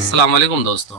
अस्सलाम वालेकुम दोस्तों,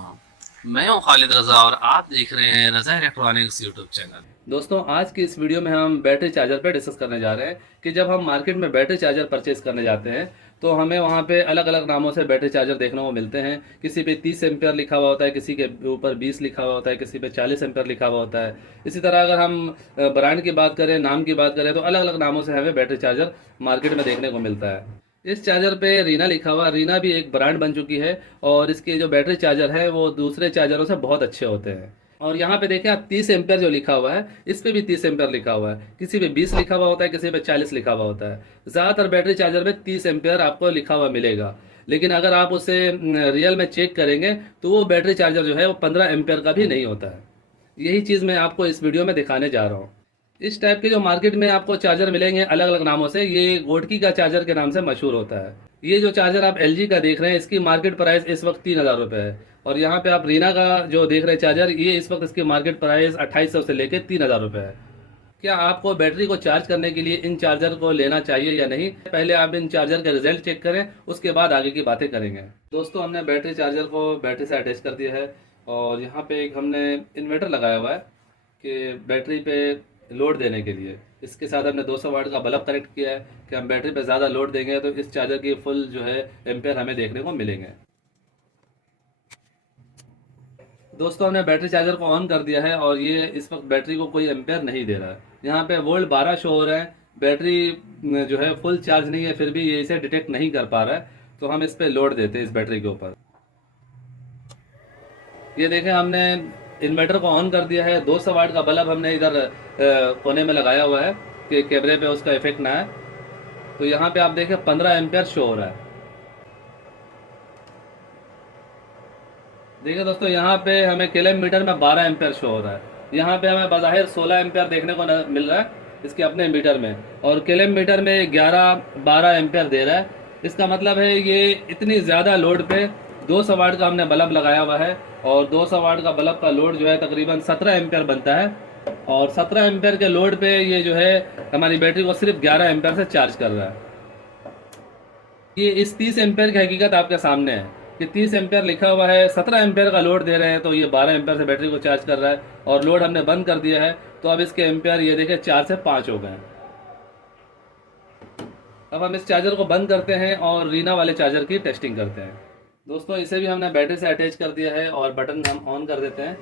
मैं हूं खालिद रज़ा और आप देख रहे हैं रज़ा इलेक्ट्रॉनिक्स यूट्यूब चैनल। दोस्तों, आज की इस वीडियो में हम बैटरी चार्जर पर डिस्कस करने जा रहे हैं कि जब हम मार्केट में बैटरी चार्जर परचेज करने जाते हैं तो हमें वहाँ पे अलग अलग नामों से बैटरी चार्जर देखने को मिलते हैं। किसी पे 30 एम्पियर लिखा हुआ होता है, किसी के ऊपर 20 लिखा हुआ होता है, किसी पे 40 एम्पियर लिखा हुआ होता है। इसी तरह अगर हम ब्रांड की बात करें, नाम की बात करें, तो अलग अलग नामों से हमें बैटरी चार्जर मार्केट में देखने को मिलता है। इस चार्जर पे रीना लिखा हुआ, रीना भी एक ब्रांड बन चुकी है और इसके जो बैटरी चार्जर है वो दूसरे चार्जरों से बहुत अच्छे होते हैं। और यहाँ पे देखें आप, 30 एम्पियर जो लिखा हुआ है, इस पे भी 30 एम्पियर लिखा हुआ है। किसी पे 20 लिखा हुआ होता है, किसी पे 40 लिखा हुआ होता है। ज़्यादातर बैटरी चार्जर में 30 एम्पियर आपको लिखा हुआ मिलेगा। लेकिन अगर आप उसे रियल में चेक करेंगे तो वो बैटरी चार्जर जो है वो 15 एम्पियर का भी नहीं होता है। यही चीज़ मैं आपको इस वीडियो में दिखाने जा रहा हूँ। इस टाइप के जो मार्केट में आपको चार्जर मिलेंगे अलग अलग नामों से, ये गोटकी का चार्जर के नाम से मशहूर होता है। ये जो चार्जर आप एलजी का देख रहे हैं, इसकी मार्केट प्राइस इस वक्त 3000 रुपये है। और यहाँ पे आप रीना का जो देख रहे हैं चार्जर, ये इस वक्त इसकी मार्केट प्राइस 2800 से लेकर 3000 रुपये है। क्या आपको बैटरी को चार्ज करने के लिए इन चार्जर को लेना चाहिए या नहीं, पहले आप इन चार्जर के रिजल्ट चेक करें, उसके बाद आगे की बातें करेंगे। दोस्तों, हमने बैटरी चार्जर को बैटरी से अटैच कर दिया है और यहाँ पे एक हमने इन्वर्टर लगाया हुआ है कि बैटरी पे लोड देने के लिए। इसके साथ हमने 200 वाट का बल्ब कनेक्ट किया है कि हम बैटरी पे ज़्यादा लोड देंगे तो इस चार्जर की फुल जो है एम्पेयर हमें देखने को मिलेंगे। दोस्तों, हमने बैटरी चार्जर को ऑन कर दिया है और ये इस वक्त बैटरी को कोई एम्पेयर नहीं दे रहा है। यहाँ पे वोल्ट 12 शो हो रहा है। बैटरी जो है फुल चार्ज नहीं है, फिर भी ये इसे डिटेक्ट नहीं कर पा रहा है। तो हम इस पे लोड देते हैं इस बैटरी के ऊपर। ये देखें, हमने इन्वर्टर को ऑन कर दिया है। 200 वाट का बल्ब हमने इधर कोने में लगाया हुआ है कि कैमरे पे उसका इफेक्ट ना आए। तो यहाँ पे आप देखें 15 एम्पियर शो हो रहा है। देखिए दोस्तों, यहाँ पे हमें किलोमीटर में 12 एम्पियर शो हो रहा है। यहाँ पे हमें बज़ाहिर 16 एम्पियर देखने को मिल रहा है इसके अपने मीटर में, और किलोमीटर में 11-12 एम्पियर दे रहा है। इसका मतलब है ये इतनी ज़्यादा लोड पे 200 वाट का हमने बल्ब लगाया हुआ है और 200 वाट का बल्ब का लोड जो है तकरीबन 17 एम्पियर बनता है। और 17 एम्पियर के लोड पे ये जो है हमारी बैटरी को सिर्फ 11 एम्पियर से चार्ज कर रहा है। ये इस 30 एम्पेयर की हकीकत आपके सामने है कि 30 एम्पेयर लिखा हुआ है, 17 एम्पेयर का लोड दे रहे हैं तो ये 12 एम्पेयर से बैटरी को चार्ज कर रहा है। और लोड हमने बंद कर दिया है तो अब इसके एम्पेयर ये देखें 4 से 5 हो गए हैं। अब हम इस चार्जर को बंद करते हैं और रीना वाले चार्जर की टेस्टिंग करते हैं। दोस्तों, इसे भी हमने बैटरी से अटैच कर दिया है और बटन हम ऑन कर देते हैं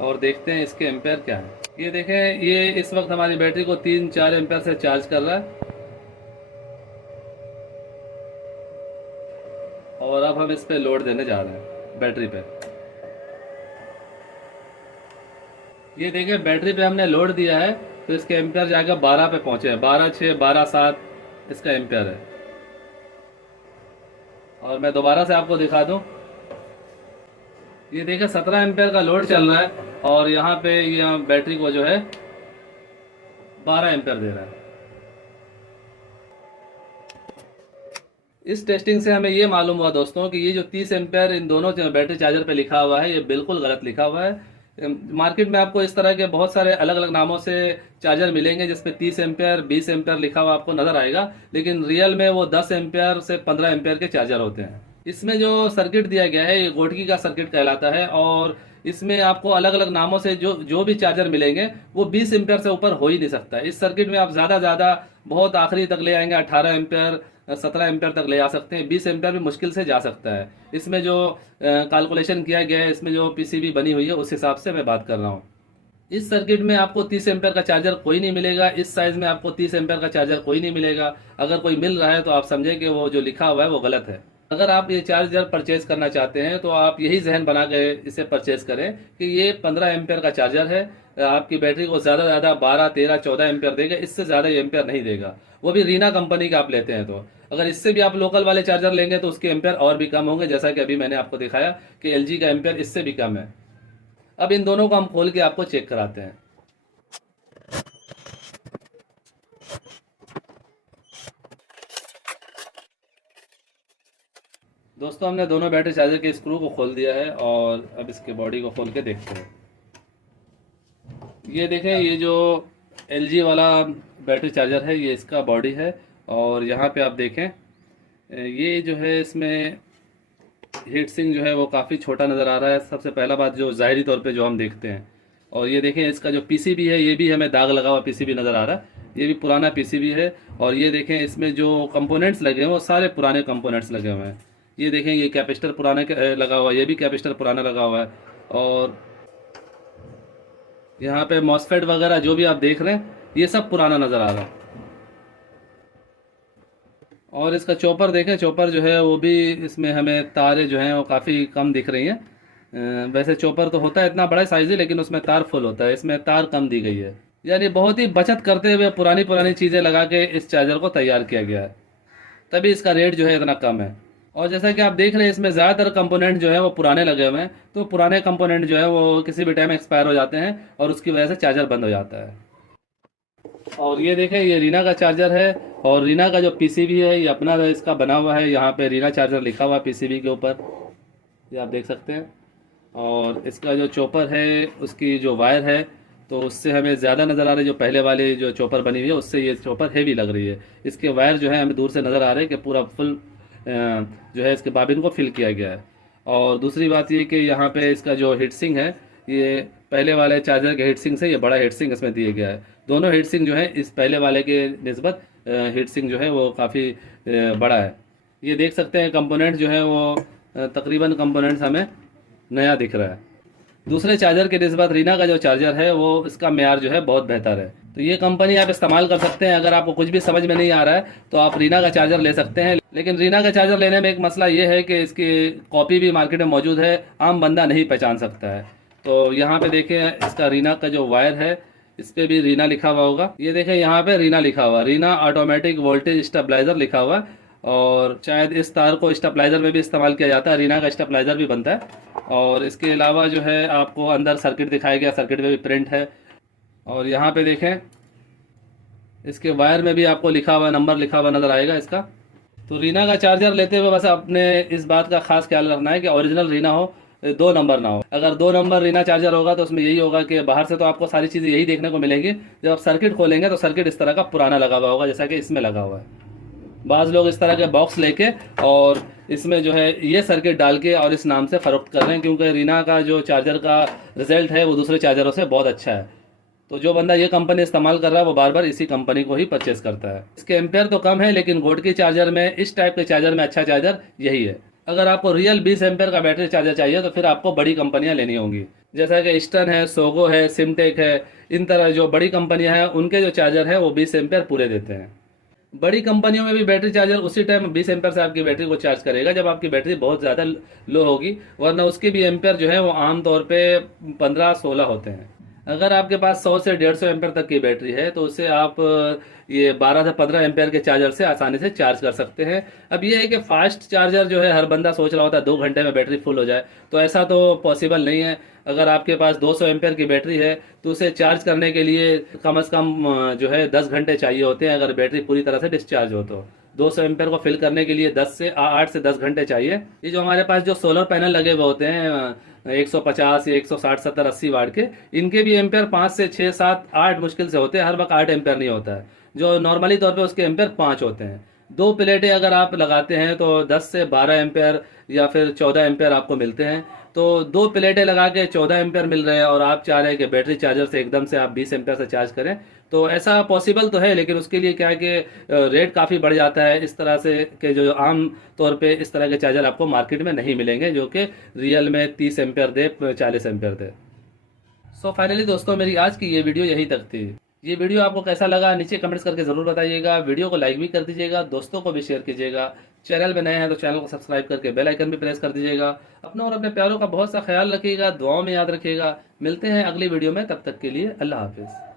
और देखते हैं इसके एम्पेयर क्या है। ये देखें, ये इस वक्त हमारी बैटरी को 3-4 एम्पेयर से चार्ज कर रहा है। और अब हम इस पे लोड देने जा रहे हैं बैटरी पे। ये देखिए, बैटरी पे हमने लोड दिया है तो इसके एम्पियर जाकर 12 पे पहुंचे हैं। 12.6, 12.7 इसका एम्पियर है। और मैं दोबारा से आपको दिखा दूं, ये देखिए 17 एम्पियर का लोड चल रहा है और यहाँ पे ये बैटरी को जो है 12 एम्पियर दे रहा है। इस टेस्टिंग से हमें ये मालूम हुआ दोस्तों कि ये जो 30 एम्पेयर इन दोनों बैटरी चार्जर पे लिखा हुआ है, ये बिल्कुल गलत लिखा हुआ है। मार्केट में आपको इस तरह के बहुत सारे अलग अलग नामों से चार्जर मिलेंगे जिसपे 30 एम्पेयर 20 एम्पेयर लिखा हुआ आपको नजर आएगा, लेकिन रियल में वो 10 एम्पेयर से 15 एम्पेयर के चार्जर होते हैं। इसमें जो सर्किट दिया गया है ये गोटकी का सर्किट कहलाता है और इसमें आपको अलग अलग नामों से जो जो भी चार्जर मिलेंगे वो 20 एम्पेयर से ऊपर हो ही नहीं सकता। इस सर्किट में आप ज़्यादा बहुत आखिरी तक ले आएंगे, 18 एम्पेयर 17 एम्पेयर तक ले आ सकते हैं। 20 एम्पेयर भी मुश्किल से जा सकता है। इसमें जो कैलकुलेशन किया गया है, इसमें जो पीसीबी बनी हुई है उस हिसाब से मैं बात कर रहा हूँ। इस सर्किट में आपको 30 एम्पेयर का चार्जर कोई नहीं मिलेगा। इस साइज में आपको 30 एम्पेयर का चार्जर कोई नहीं मिलेगा। अगर कोई मिल रहा है तो आप समझें कि वो जो लिखा हुआ है वो गलत है। अगर आप ये चार्जर परचेज करना चाहते हैं तो आप यही जहन बना के इसे परचेज करें कि ये 15 एम्पेयर का चार्जर है। आपकी बैटरी को ज़्यादा 12, 13, 14 एम्पेयर देगा, इससे ज़्यादा ये एम्पेयर नहीं देगा। वो भी रीना कंपनी का आप लेते हैं तो। अगर इससे भी आप लोकल वाले चार्जर लेंगे तो उसके एम्पेयर और भी कम होंगे, जैसा कि अभी मैंने आपको दिखाया कि एलजी का एम्पेयर इससे भी कम है। अब इन दोनों को हम खोल के आपको चेक कराते हैं। दोस्तों, हमने दोनों बैटरी चार्जर के स्क्रू को खोल दिया है और अब इसके बॉडी को खोल के देखते हैं। ये देखें, ये जो एलजी वाला बैटरी चार्जर है ये इसका बॉडी है। और यहाँ पे आप देखें, ये जो है इसमें हीट सिंक जो है वो काफ़ी छोटा नज़र आ रहा है, सबसे पहला बात जो ज़ाहिरी तौर पे जो हम देखते हैं। और ये देखें इसका जो पीसीबी है ये भी हमें दाग लगा हुआ पीसीबी नज़र आ रहा है, ये भी पुराना पीसीबी है। और ये देखें इसमें जो कंपोनेंट्स लगे हैं वो सारे पुराने कंपोनेंट्स लगे हुए हैं। ये देखें ये कैपेसिटर पुराने लगा हुआ है, ये भी कैपेसिटर पुराना लगा हुआ है। और यहाँ पे मॉसफेट वगैरह जो भी आप देख रहे हैं ये सब पुराना नज़र आ रहा है। और इसका चॉपर देखें, चॉपर जो है वो भी इसमें हमें तारें जो हैं वो काफ़ी कम दिख रही हैं। वैसे चॉपर तो होता है इतना बड़ा साइज़ है, लेकिन उसमें तार फुल होता है, इसमें तार कम दी गई है। यानी बहुत ही बचत करते हुए पुरानी पुरानी चीज़ें लगा के इस चार्जर को तैयार किया गया है, तभी इसका रेट जो है इतना कम है। और जैसा कि आप देख रहे हैं इसमें ज़्यादातर कंपोनेंट जो है वो पुराने लगे हुए हैं, तो पुराने कंपोनेंट जो है वो किसी भी टाइम एक्सपायर हो जाते हैं और उसकी वजह से चार्जर बंद हो जाता है। और ये देखें ये रीना का चार्जर है, और रीना का जो पीसीबी है ये अपना इसका बना हुआ है, यहाँ पे रीना चार्जर लिखा हुआ है पीसीबी के ऊपर, ये आप देख सकते हैं। और इसका जो चॉपर है उसकी जो वायर है तो उससे हमें ज़्यादा नज़र आ रही है, जो पहले वाली जो चॉपर बनी हुई है उससे ये चॉपर हैवी लग रही है। इसके वायर जो है हमें दूर से नज़र आ रहे हैं कि पूरा फुल जो है इसके बाबिन को फिल किया गया है। और दूसरी बात ये कि यहाँ पे इसका जो हीट सिंक है ये पहले वाले चार्जर के हीट सिंक से ये बड़ा हीट सिंक इसमें दिया गया है। दोनों हीट सिंक जो है इस पहले वाले के निस्बत हीट सिंक जो है वो काफ़ी बड़ा है। ये देख सकते हैं कंपोनेंट जो है वो तकरीबन कंपोनेंट्स हमें नया दिख रहा है। दूसरे चार्जर के निस्बत रीना का जो चार्जर है वो इसका मेयार जो है बहुत बेहतर है। तो ये कंपनी आप इस्तेमाल कर सकते हैं। अगर आपको कुछ भी समझ में नहीं आ रहा है तो आप रीना का चार्जर ले सकते हैं। लेकिन रीना का चार्जर लेने में एक मसला ये है कि इसकी कॉपी भी मार्केट में मौजूद है, आम बंदा नहीं पहचान सकता है। तो यहाँ पे देखें इसका रीना का जो वायर है इस पर भी रीना लिखा हुआ होगा। ये देखें यहाँ पे रीना लिखा हुआ, रीना ऑटोमेटिक वोल्टेज स्टेबलाइजर लिखा हुआ है। और शायद इस तार को स्टेबलाइजर में भी इस्तेमाल किया जाता है, रीना का स्टेबलाइजर भी बनता है। और इसके अलावा जो है आपको अंदर सर्किट दिखाया गया, सर्किट में भी प्रिंट है। और यहाँ पे देखें इसके वायर में भी आपको लिखा हुआ नंबर लिखा हुआ नज़र आएगा इसका। तो रीना का चार्जर लेते हुए बस अपने इस बात का खास ख्याल रखना है कि ओरिजिनल रीना हो, 2 नंबर ना हो। अगर 2 नंबर रीना चार्जर होगा तो उसमें यही होगा कि बाहर से तो आपको सारी चीज़ें यही देखने को मिलेंगी, जब आप सर्किट खोलेंगे तो सर्किट इस तरह का पुराना लगा हुआ होगा जैसा कि इसमें लगा हुआ है। बाज़ लोग इस तरह के बॉक्स लेके और इसमें जो है ये सर्किट डाल के और इस नाम से फ़रोख्त कर रहे हैं, क्योंकि रीना का जो चार्जर का रिज़ल्ट है वो दूसरे चार्जरों से बहुत अच्छा है। तो जो बंदा ये कंपनी इस्तेमाल कर रहा है वो बार बार इसी कंपनी को ही परचेस करता है। इसके एम्पेयर तो कम है, लेकिन गोड की चार्जर में, इस टाइप के चार्जर में अच्छा चार्जर यही है। अगर आपको रियल 20 एम्पेयर का बैटरी चार्जर चाहिए तो फिर आपको बड़ी कंपनियां लेनी होंगी, जैसा कि ईस्टर्न है, सोगो है, सिमटेक है। इन तरह जो बड़ी कंपनियां हैं उनके जो चार्जर है वो 20 एम्पेयर पूरे देते हैं। बड़ी कंपनियों में भी बैटरी चार्जर उसी टाइम 20 एम्पेयर से आपकी बैटरी को चार्ज करेगा जब आपकी बैटरी बहुत ज़्यादा लो होगी, वरना उसके भी एम्पेयर जो है वो आमतौर पे 15-16 होते हैं। अगर आपके पास 100 से 150 एम्पेयर तक की बैटरी है तो उसे आप ये 12 से 15 एम्पेयर के चार्जर से आसानी से चार्ज कर सकते हैं। अब ये है कि फास्ट चार्जर जो है हर बंदा सोच रहा होता है 2 घंटे में बैटरी फुल हो जाए, तो ऐसा तो पॉसिबल नहीं है। अगर आपके पास 200 एम्पेयर की बैटरी है तो उसे चार्ज करने के लिए कम से कम जो है 10 घंटे चाहिए होते हैं, अगर बैटरी पूरी तरह से डिस्चार्ज हो तो। 200 एम्पेयर को फिल करने के लिए 8 से 10 घंटे चाहिए। ये जो हमारे पास जो सोलर पैनल लगे हुए होते हैं 150 या 160, 70, 80 वाट के, इनके भी एम्पेयर 5 से 6, 7, 8 मुश्किल से होते हैं। हर वक्त 8 एम्पेयर नहीं होता है, जो नॉर्मली तौर पे उसके एम्पेयर 5 होते हैं। 2 प्लेटें अगर आप लगाते हैं तो 10 से 12 एम्पेयर या फिर 14 एम्पेयर आपको मिलते हैं। तो 2 प्लेटें लगा के 14 एम्पेयर मिल रहे हैं और आप चाह रहे हैं कि बैटरी चार्जर से एकदम से आप 20 एम्पेयर से चार्ज करें, तो ऐसा पॉसिबल तो है, लेकिन उसके लिए क्या है कि रेट काफ़ी बढ़ जाता है। इस तरह से कि जो आम तौर पे इस तरह के चार्जर आपको मार्केट में नहीं मिलेंगे जो कि रियल में 30 एम्पेयर दे, 40 एम्पेयर दे। सो फाइनली दोस्तों मेरी आज की ये वीडियो यहीं तक थी। ये वीडियो आपको कैसा लगा नीचे कमेंट्स करके ज़रूर बताइएगा। वीडियो को लाइक भी कर दीजिएगा, दोस्तों को भी शेयर कीजिएगा। चैनल में नए हैं तो चैनल को सब्सक्राइब करके बेल आइकन भी प्रेस कर दीजिएगा। अपना और अपने प्यारों का बहुत सा ख्याल रखिएगा, दुआओं में याद रखिएगा। मिलते हैं अगली वीडियो में, तब तक के लिए अल्लाह हाफिज़।